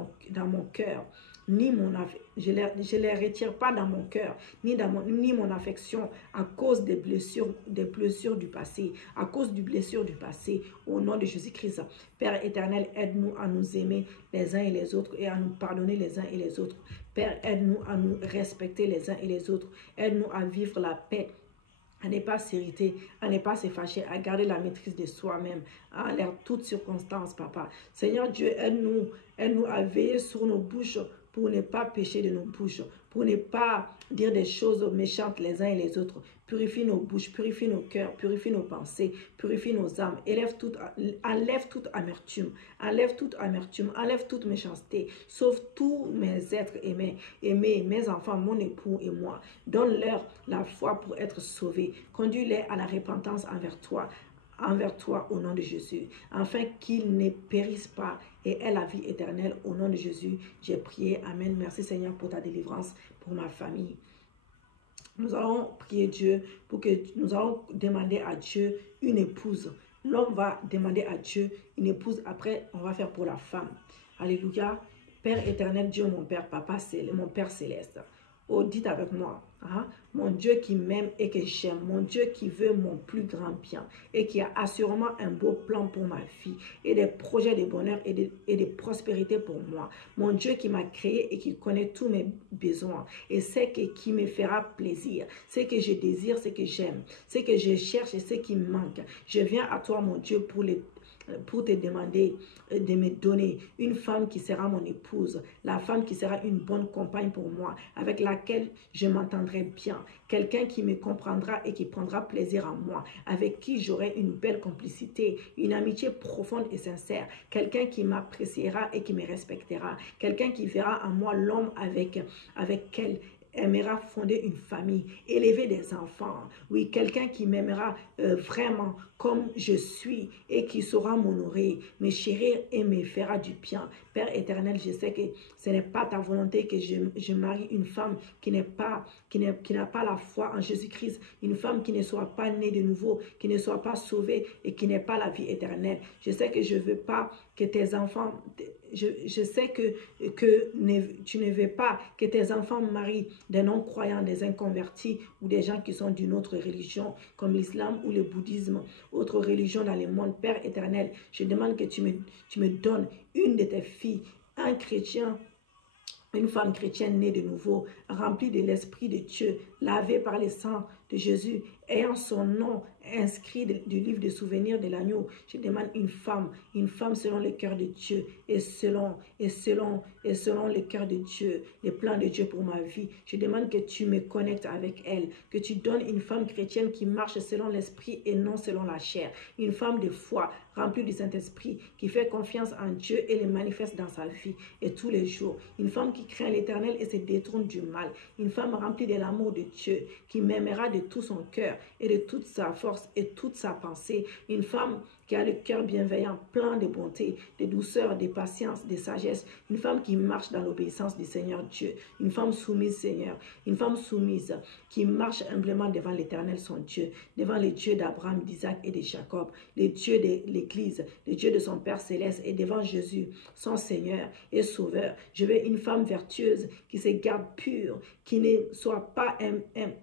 mon cœur. Je les retire pas dans mon cœur, ni mon affection à cause des blessures du passé, à cause du blessure du passé, au nom de Jésus-Christ. Père éternel, aide-nous à nous aimer les uns et les autres et à nous pardonner les uns et les autres. Père, aide-nous à nous respecter les uns et les autres. Aide-nous à vivre la paix, à ne pas s'irriter, à ne pas se fâcher, à garder la maîtrise de soi-même, à toutes circonstances, papa. Seigneur Dieu, aide-nous à veiller sur nos bouches pour ne pas pécher de nos bouches, pour ne pas dire des choses méchantes les uns et les autres. Purifie nos bouches, purifie nos cœurs, purifie nos pensées, purifie nos âmes. Enlève toute amertume, enlève toute méchanceté. Sauve tous mes êtres aimés, mes enfants, mon époux et moi. Donne-leur la foi pour être sauvés. Conduis-les à la repentance envers toi au nom de Jésus, afin qu'ils ne périssent pas et aient la vie éternelle au nom de Jésus. J'ai prié. Amen. Merci Seigneur pour ta délivrance, pour ma famille. Nous allons prier Dieu nous allons demander à Dieu une épouse. L'homme va demander à Dieu une épouse. Après, on va faire pour la femme. Alléluia. Père éternel, Dieu, mon Père, mon Père céleste. Oh, dites avec moi, hein? Mon Dieu qui m'aime et que j'aime, mon Dieu qui veut mon plus grand bien et qui a assurément un beau plan pour ma vie et des projets de bonheur et de prospérité pour moi. Mon Dieu qui m'a créé et qui connaît tous mes besoins et sait qui me fera plaisir, ce que je désire, ce que j'aime, ce que je cherche et ce qui me manque. Je viens à toi, mon Dieu, pour te demander de me donner une femme qui sera mon épouse, la femme qui sera une bonne compagne pour moi, avec laquelle je m'entendrai bien, quelqu'un qui me comprendra et qui prendra plaisir en moi, avec qui j'aurai une belle complicité, une amitié profonde et sincère, quelqu'un qui m'appréciera et qui me respectera, quelqu'un qui verra en moi l'homme avec quel aimera fonder une famille, élever des enfants. Oui, quelqu'un qui m'aimera vraiment comme je suis et qui saura m'honorer, me chérir et me fera du bien. Père éternel, je sais que ce n'est pas ta volonté que je marie une femme qui n'a pas la foi en Jésus-Christ, une femme qui ne soit pas née de nouveau, qui ne soit pas sauvée et qui n'ait pas la vie éternelle. Je sais que je ne veux pas que tes enfants... Je sais que tu ne veux pas que tes enfants marient des non-croyants, des inconvertis ou des gens qui sont d'une autre religion comme l'islam ou le bouddhisme, autre religion dans le monde. Père éternel, je demande que tu me donnes une de tes filles, un chrétien, une femme chrétienne née de nouveau, remplie de l'Esprit de Dieu, lavée par le sang de Jésus, ayant son nom inscrit du livre de souvenirs de l'agneau. Je demande une femme selon le cœur de Dieu et selon le cœur de Dieu, les plans de Dieu pour ma vie. Je demande que tu me connectes avec elle, que tu donnes une femme chrétienne qui marche selon l'esprit et non selon la chair, une femme de foi remplie du Saint-Esprit qui fait confiance en Dieu et le manifeste dans sa vie et tous les jours, une femme qui craint l'Éternel et se détourne du mal, une femme remplie de l'amour de Dieu, qui m'aimera de tout son cœur et de toute sa force et toute sa pensée. Une femme qui a le cœur bienveillant, plein de bonté, de douceur, de patience, de sagesse. Une femme qui marche dans l'obéissance du Seigneur Dieu. Une femme soumise, Seigneur. Une femme soumise qui marche humblement devant l'Éternel, son Dieu, devant le Dieu d'Abraham, d'Isaac et de Jacob, le Dieu de l'Église, le Dieu de son Père Céleste, et devant Jésus, son Seigneur et Sauveur. Je veux une femme vertueuse qui se garde pure, qui ne soit pas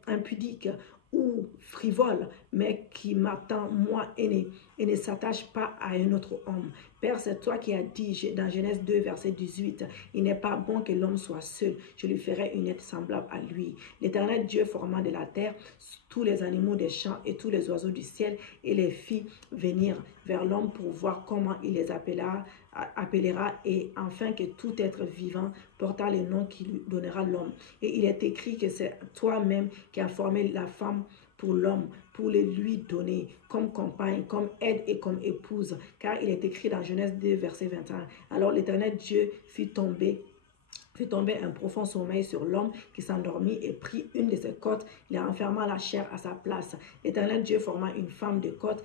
impudique ou frivole, mais qui m'attend, moi, et ne s'attache pas à un autre homme. Père, c'est toi qui as dit dans Genèse 2, verset 18, « Il n'est pas bon que l'homme soit seul, je lui ferai une aide semblable à lui. » L'Éternel Dieu formant de la terre tous les animaux des champs et tous les oiseaux du ciel, et les fit venir vers l'homme pour voir comment il les appellera, et enfin que tout être vivant porta le nom qu'il lui donnera l'homme. Et il est écrit que c'est toi-même qui as formé la femme pour l'homme, pour le lui donner comme compagne, comme aide et comme épouse. Car il est écrit dans Genèse 2, verset 21. Alors l'Éternel Dieu fit tomber un profond sommeil sur l'homme qui s'endormit et prit une de ses côtes, il enferma la chair à sa place. L'Éternel Dieu forma une femme de côte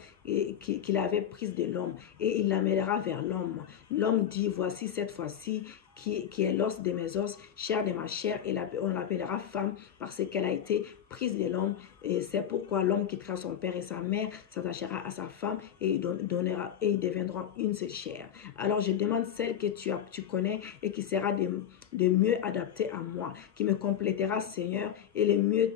qu'il avait prise de l'homme et il l'amènera vers l'homme. L'homme dit, voici cette fois-ci qui est l'os de mes os, chair de ma chair, et on l'appellera femme parce qu'elle a été prise de l'homme. Et c'est pourquoi l'homme quittera son père et sa mère, s'attachera à sa femme et ils deviendront une seule chair. Alors je demande celle que tu connais et qui sera de mieux adaptée à moi, qui me complétera, Seigneur, et le mieux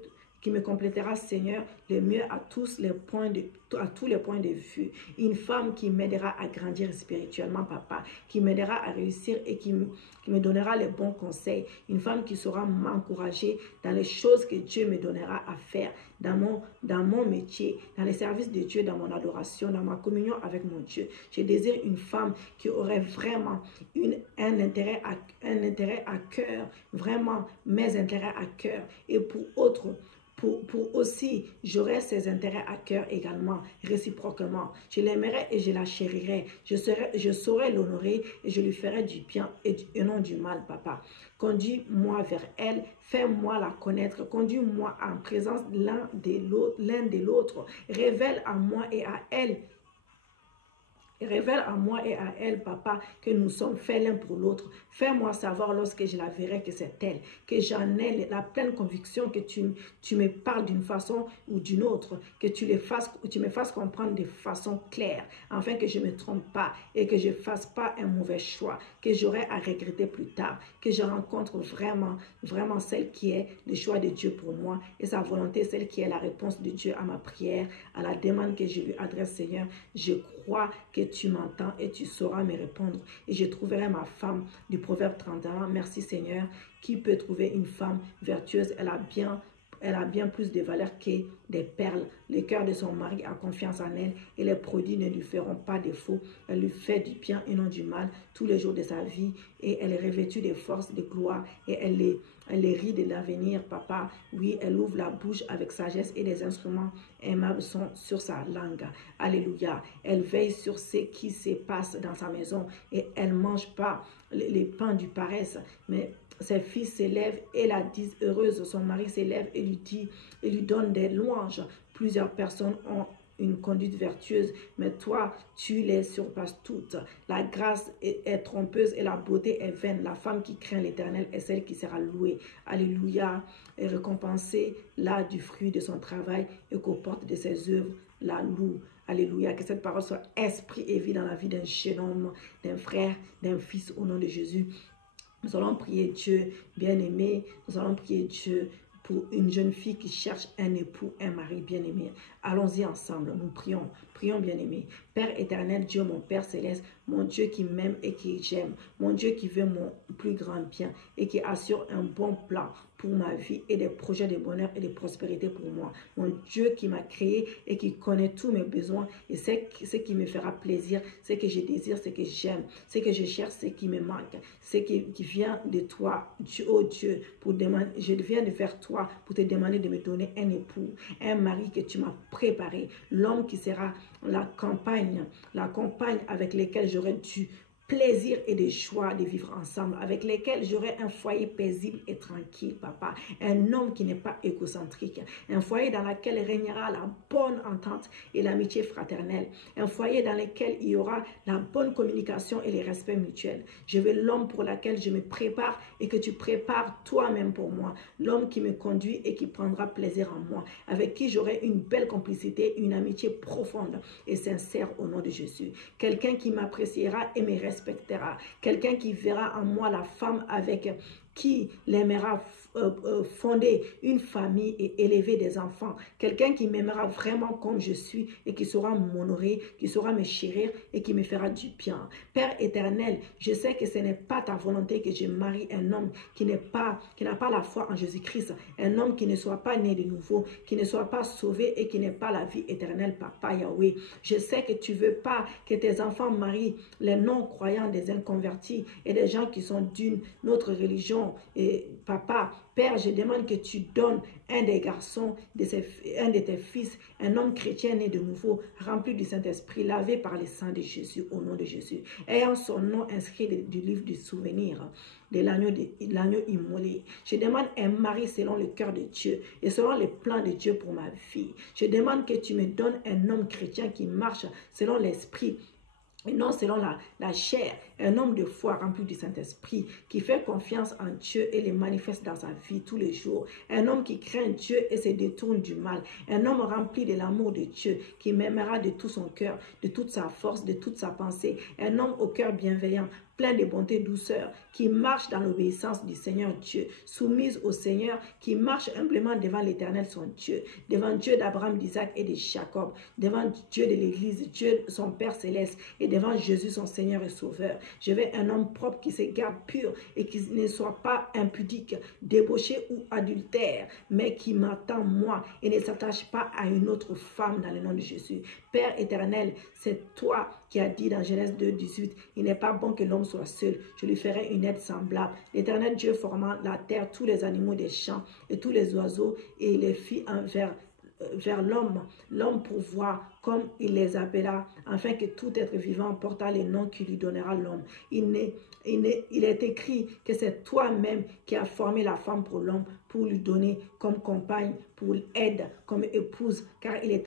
à tous les points de vue. Une femme qui m'aidera à grandir spirituellement, papa, qui m'aidera à réussir et qui me donnera les bons conseils. Une femme qui saura m'encourager dans les choses que Dieu me donnera à faire, dans mon métier, dans les services de Dieu, dans mon adoration, dans ma communion avec mon Dieu. Je désire une femme qui aurait vraiment un intérêt à cœur, vraiment mes intérêts à cœur, et pour aussi, j'aurai ses intérêts à cœur également, réciproquement. Je l'aimerai et je la chérirai. Je saurai l'honorer et je lui ferai du bien et non du mal, papa. Conduis-moi vers elle, fais-moi la connaître, conduis-moi en présence l'un de l'autre. Révèle à moi et à elle. Révèle à moi et à elle, papa, que nous sommes faits l'un pour l'autre. Fais-moi savoir lorsque je la verrai que c'est elle, que j'en ai la pleine conviction que tu me parles d'une façon ou d'une autre, que tu me fasses comprendre de façon claire, afin que je ne me trompe pas et que je ne fasse pas un mauvais choix, que j'aurai à regretter plus tard, que je rencontre vraiment celle qui est le choix de Dieu pour moi et sa volonté, celle qui est la réponse de Dieu à ma prière, à la demande que je lui adresse, Seigneur. Je crois que tu m'entends et tu sauras me répondre. Et je trouverai ma femme du Proverbe 31. Merci Seigneur. Qui peut trouver une femme vertueuse? Elle a bien plus de valeur que des perles. Le cœur de son mari a confiance en elle et les produits ne lui feront pas défaut. Elle lui fait du bien et non du mal tous les jours de sa vie et elle est revêtue de force, de gloire et elle rit de l'avenir, papa. Oui, elle ouvre la bouche avec sagesse et les instruments aimables sont sur sa langue. Alléluia. Elle veille sur ce qui se passe dans sa maison et elle ne mange pas les pains du paresse, mais ses fils s'élèvent et la disent heureuse. Son mari s'élève et lui donne des louanges. Plusieurs personnes ont une conduite vertueuse, mais toi, tu les surpasses toutes. La grâce est trompeuse et la beauté est vaine. La femme qui craint l'Éternel est celle qui sera louée. Alléluia. Et récompensée là du fruit de son travail et qu'aux portes de ses œuvres la loue. Alléluia. Que cette parole soit esprit et vie dans la vie d'un jeune homme, d'un frère, d'un fils au nom de Jésus. Nous allons prier Dieu, bien-aimé. Nous allons prier Dieu pour une jeune fille qui cherche un époux, un mari bien-aimé. Allons-y ensemble, nous prions. Prions, bien-aimé. Père éternel, Dieu, mon Père céleste, mon Dieu qui m'aime et qui j'aime, mon Dieu qui veut mon plus grand bien et qui assure un bon plan pour ma vie et des projets de bonheur et de prospérité pour moi. Mon Dieu qui m'a créé et qui connaît tous mes besoins et ce qui me fera plaisir, ce que je désire, ce que j'aime, ce que je cherche, ce qui me manque, ce qui vient de toi, oh Dieu, je viens vers toi pour te demander de me donner un époux, un mari que tu m'as préparé, l'homme qui sera la compagne avec laquelle j'aurais dû plaisir et de joie de vivre ensemble, avec lesquels j'aurai un foyer paisible et tranquille, papa. Un homme qui n'est pas égocentrique. Un foyer dans lequel régnera la bonne entente et l'amitié fraternelle. Un foyer dans lequel il y aura la bonne communication et les respects mutuels. Je veux l'homme pour lequel je me prépare et que tu prépares toi-même pour moi. L'homme qui me conduit et qui prendra plaisir en moi. Avec qui j'aurai une belle complicité, une amitié profonde et sincère au nom de Jésus. Quelqu'un qui m'appréciera et me respectera. Quelqu'un qui verra en moi la femme avec qui l'aimera fonder une famille et élever des enfants. Quelqu'un qui m'aimera vraiment comme je suis et qui saura m'honorer, qui saura me chérir et qui me fera du bien. Père éternel, je sais que ce n'est pas ta volonté que je marie un homme qui n'a pas la foi en Jésus-Christ, un homme qui ne soit pas né de nouveau, qui ne soit pas sauvé et qui n'ait pas la vie éternelle, Papa Yahweh. Je sais que tu ne veux pas que tes enfants marient les non-croyants, des inconvertis et des gens qui sont d'une autre religion. Et Papa, Père, je demande que tu donnes un des garçons, un de tes fils, un homme chrétien né de nouveau, rempli du Saint-Esprit, lavé par le sang de Jésus, au nom de Jésus, ayant son nom inscrit du livre du souvenir de l'agneau immolé. Je demande un mari selon le cœur de Dieu et selon les plans de Dieu pour ma vie. Je demande que tu me donnes un homme chrétien qui marche selon l'esprit et non selon la chair, un homme de foi rempli du Saint-Esprit, qui fait confiance en Dieu et le manifeste dans sa vie tous les jours. Un homme qui craint Dieu et se détourne du mal. Un homme rempli de l'amour de Dieu, qui m'aimera de tout son cœur, de toute sa force, de toute sa pensée. Un homme au cœur bienveillant, plein de bonté et douceur, qui marche dans l'obéissance du Seigneur Dieu, soumise au Seigneur, qui marche humblement devant l'Éternel son Dieu, devant Dieu d'Abraham, d'Isaac et de Jacob, devant Dieu de l'Église, Dieu son Père céleste, et devant Jésus son Seigneur et Sauveur. Je veux un homme propre qui se garde pur et qui ne soit pas impudique, débauché ou adultère, mais qui m'attend moi et ne s'attache pas à une autre femme dans le nom de Jésus. Père éternel, c'est toi qui as dit dans Genèse 2, 18, il n'est pas bon que l'homme soit seul, je lui ferai une aide semblable. L'Éternel Dieu formant la terre, tous les animaux des champs et tous les oiseaux, et il les fit vers l'homme pour voir comme il les appela, afin que tout être vivant porta les noms qu'il lui donnera l'homme. Il est écrit que c'est toi-même qui as formé la femme pour l'homme, pour lui donner comme compagne, pour l'aide, comme épouse, car il est